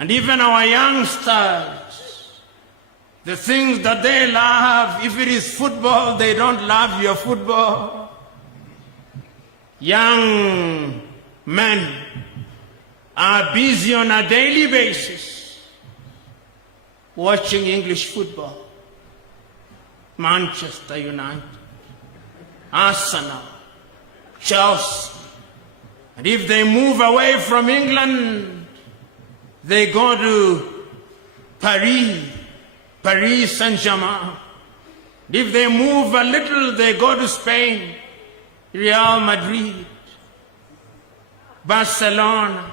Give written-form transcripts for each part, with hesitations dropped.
And even our youngsters, the things that they love, if it is football, they don't love your football. Young men are busy on a daily basis watching English football. Manchester United, Arsenal, Chelsea. And if they move away from England, they go to Paris Saint-Germain. If they move a little, they go to Spain, Real Madrid, Barcelona.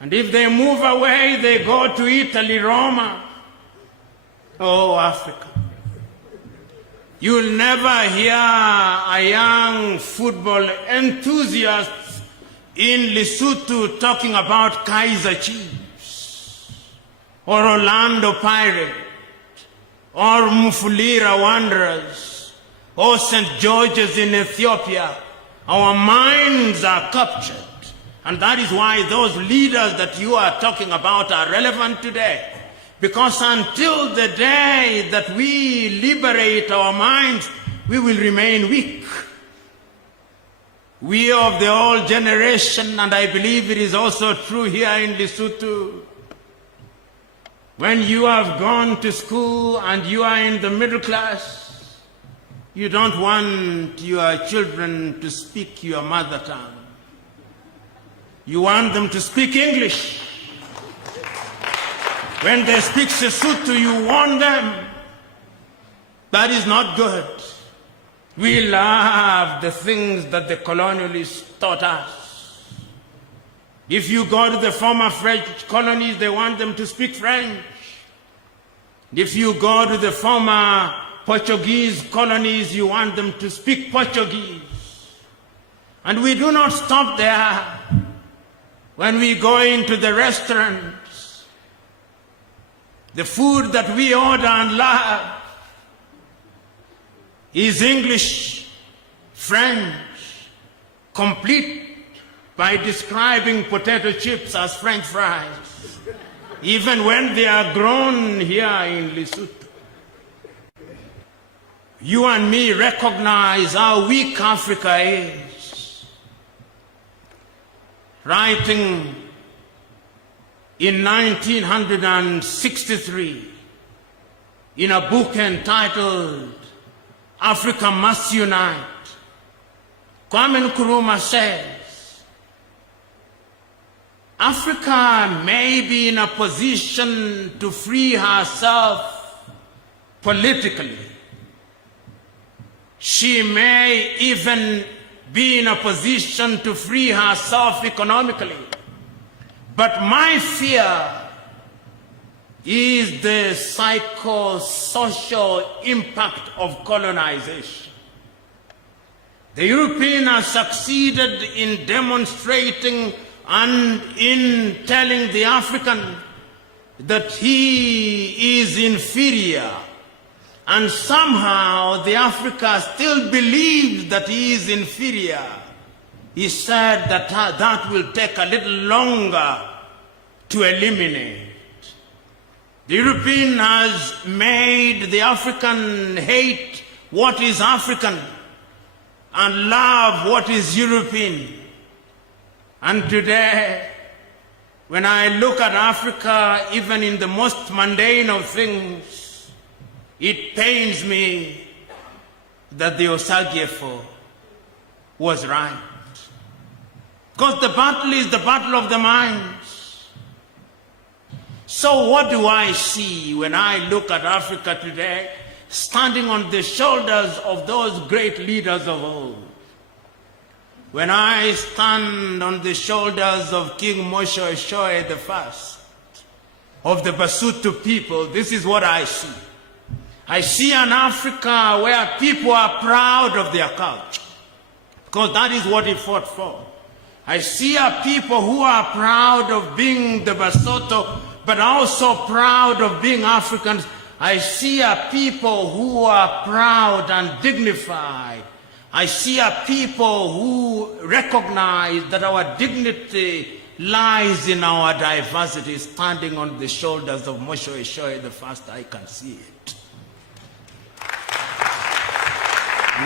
And if they move away, they go to Italy, Roma. Oh, Africa. You'll never hear a young football enthusiast in Lesotho talking about Kaizer Chiefs, or Orlando Pirates, or Mufulira Wanderers, or St. George's in Ethiopia. Our minds are captured. And that is why those leaders that you are talking about are relevant today. Because until the day that we liberate our minds, we will remain weak. We of the old generation, and I believe it is also true here in Lesotho, when you have gone to school and you are in the middle class, you don't want your children to speak your mother tongue. You want them to speak English. When they speak Sesotho, you warn them. That is not good. We love the things that the colonialists taught us. If you go to the former French colonies, they want them to speak French. If you go to the former Portuguese colonies, you want them to speak Portuguese. And we do not stop there. When we go into the restaurants, the food that we order and love is English, French, complete by describing potato chips as French fries, even when they are grown here in Lesotho. You and me recognize how weak Africa is. Writing in 1963 in a book entitled Africa Must Unite, Kwame Nkrumah says, Africa may be in a position to free herself politically. She may even be in a position to free herself economically. But my fear is the psychosocial impact of colonization. The European has succeeded in demonstrating and in telling the African that he is inferior. And somehow the Africa still believes that he is inferior. He said that that will take a little longer to eliminate. The European has made the African hate what is African and love what is European. And today, when I look at Africa, even in the most mundane of things, it pains me that the Osagyefo was right. Because the battle is the battle of the minds. So what do I see when I look at Africa today, standing on the shoulders of those great leaders of old? When I stand on the shoulders of King Moshe Oshoi I, of the Basotho people, this is what I see. I see an Africa where people are proud of their culture, because that is what he fought for. I see a people who are proud of being the Basotho, but also proud of being Africans. I see a people who are proud and dignified. I see a people who recognize that our dignity lies in our diversity, standing on the shoulders of Moshe Eshoe the first. I can see it.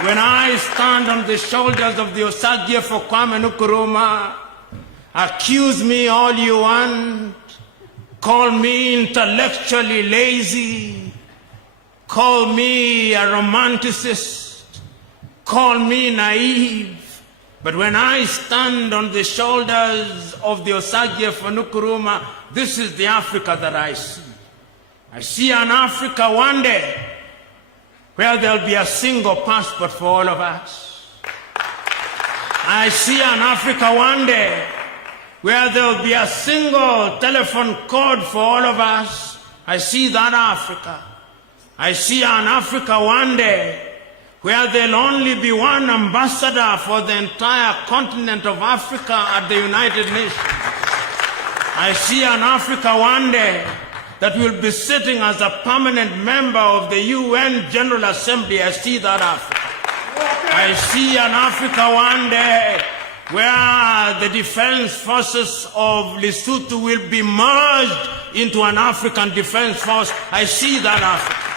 When I stand on the shoulders of the Osagie for Kwame Nkrumah, accuse me all you want, call me intellectually lazy, call me a romanticist, call me naive, but when I stand on the shoulders of the Osagie for Nkrumah, this is the Africa that I see. I see an Africa one day where there'll be a single passport for all of us. I see an Africa one day where there'll be a single telephone code for all of us. I see that Africa. I see an Africa one day where there'll only be one ambassador for the entire continent of Africa at the United Nations. I see an Africa one day that will be sitting as a permanent member of the UN General Assembly. I see that Africa. I see an Africa one day where the defense forces of Lesotho will be merged into an African defense force. I see that Africa.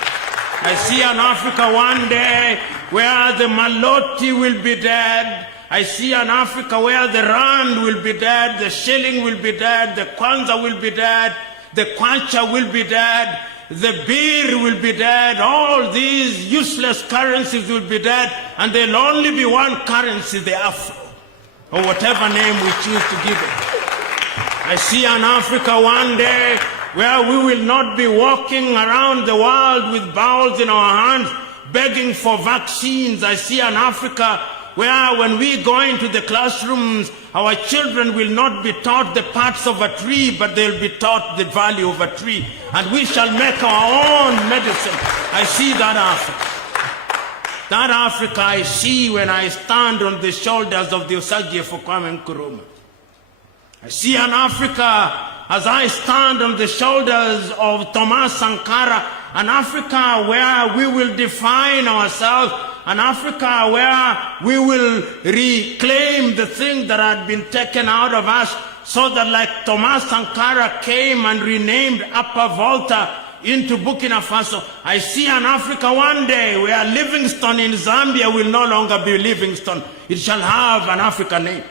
I see an Africa one day where the Maloti will be dead. I see an Africa where the Rand will be dead, the shilling will be dead, the Kwanza will be dead, the Kwacha will be dead, the Birr will be dead. All these useless currencies will be dead, and there'll only be one currency, the Afro, or whatever name we choose to give it. I see an Africa one day where we will not be walking around the world with bowls in our hands begging for vaccines. I see an Africa where when we go into the classrooms, our children will not be taught the parts of a tree, but they'll be taught the value of a tree. And we shall make our own medicine. I see that Africa. That Africa I see when I stand on the shoulders of the Osagie for Kwame Nkrumah. I see an Africa as I stand on the shoulders of Thomas Sankara, an Africa where we will define ourselves, an Africa where we will reclaim the thing that had been taken out of us, so that like Thomas Sankara came and renamed Upper Volta into Burkina Faso, I see an Africa one day where Livingstone in Zambia will no longer be Livingstone. It shall have an African name.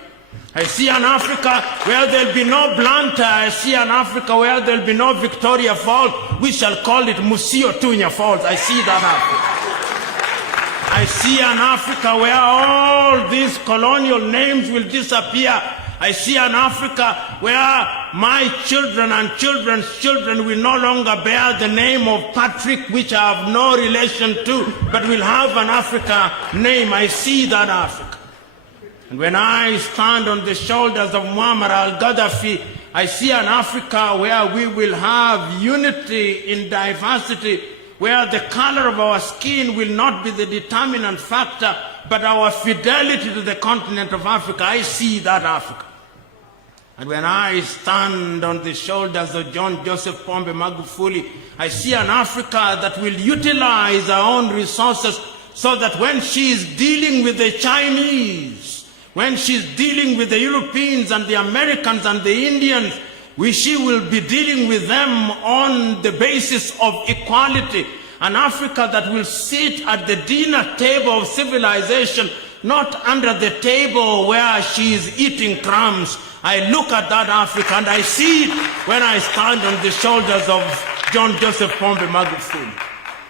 I see an Africa where there'll be no Blantyre. I see an Africa where there'll be no Victoria Falls. We shall call it Musio Tunya Falls. I see that Africa. I see an Africa where all these colonial names will disappear. I see an Africa where my children and children's children will no longer bear the name of Patrick, which I have no relation to, but will have an Africa name. I see that Africa. And when I stand on the shoulders of Muammar al-Gaddafi, I see an Africa where we will have unity in diversity, where the color of our skin will not be the determinant factor, but our fidelity to the continent of Africa. I see that Africa. And when I stand on the shoulders of John Joseph Pombe Magufuli, I see an Africa that will utilize our own resources, so that when she is dealing with the Chinese, when she's dealing with the Europeans and the Americans and the Indians, she will be dealing with them on the basis of equality. An Africa that will sit at the dinner table of civilization, not under the table where she is eating crumbs. I look at that Africa and I see it when I stand on the shoulders of John Joseph Pombe Magufuli.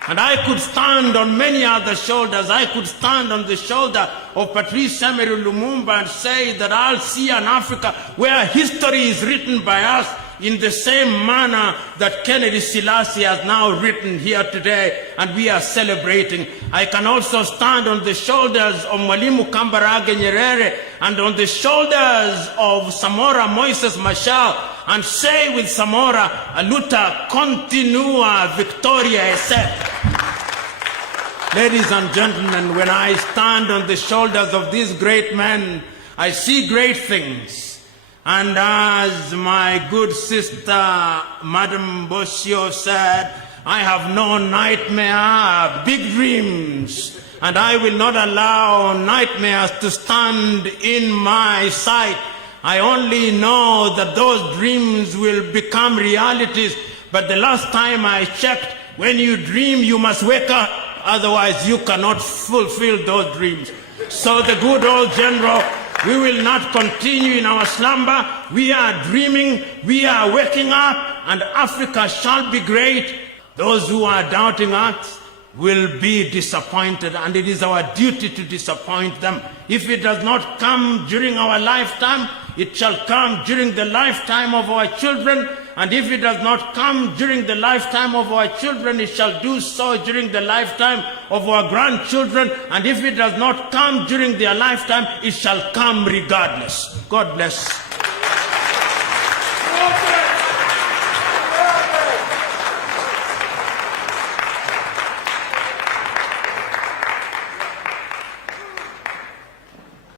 And I could stand on many other shoulders. I could stand on the shoulder of Patrice Emery Lumumba and say that I'll see an Africa where history is written by us in the same manner that Kennedy Selassie has now written here today, and we are celebrating. I can also stand on the shoulders of Mwalimu Kambarage Nyerere and on the shoulders of Samora Moises Machel and say with Samora, a luta continua, victoria est. Ladies and gentlemen, when I stand on the shoulders of these great men, I see great things. And as my good sister, Madam Bosio said, I have no nightmare, I have big dreams. And I will not allow nightmares to stand in my sight. I only know that those dreams will become realities. But the last time I checked, when you dream, you must wake up. Otherwise, you cannot fulfill those dreams. So the good old general, we will not continue in our slumber. We are dreaming, we are waking up, and Africa shall be great. Those who are doubting us will be disappointed, and it is our duty to disappoint them. If it does not come during our lifetime, it shall come during the lifetime of our children. And if it does not come during the lifetime of our children, it shall do so during the lifetime of our grandchildren. And if it does not come during their lifetime, it shall come regardless. God bless.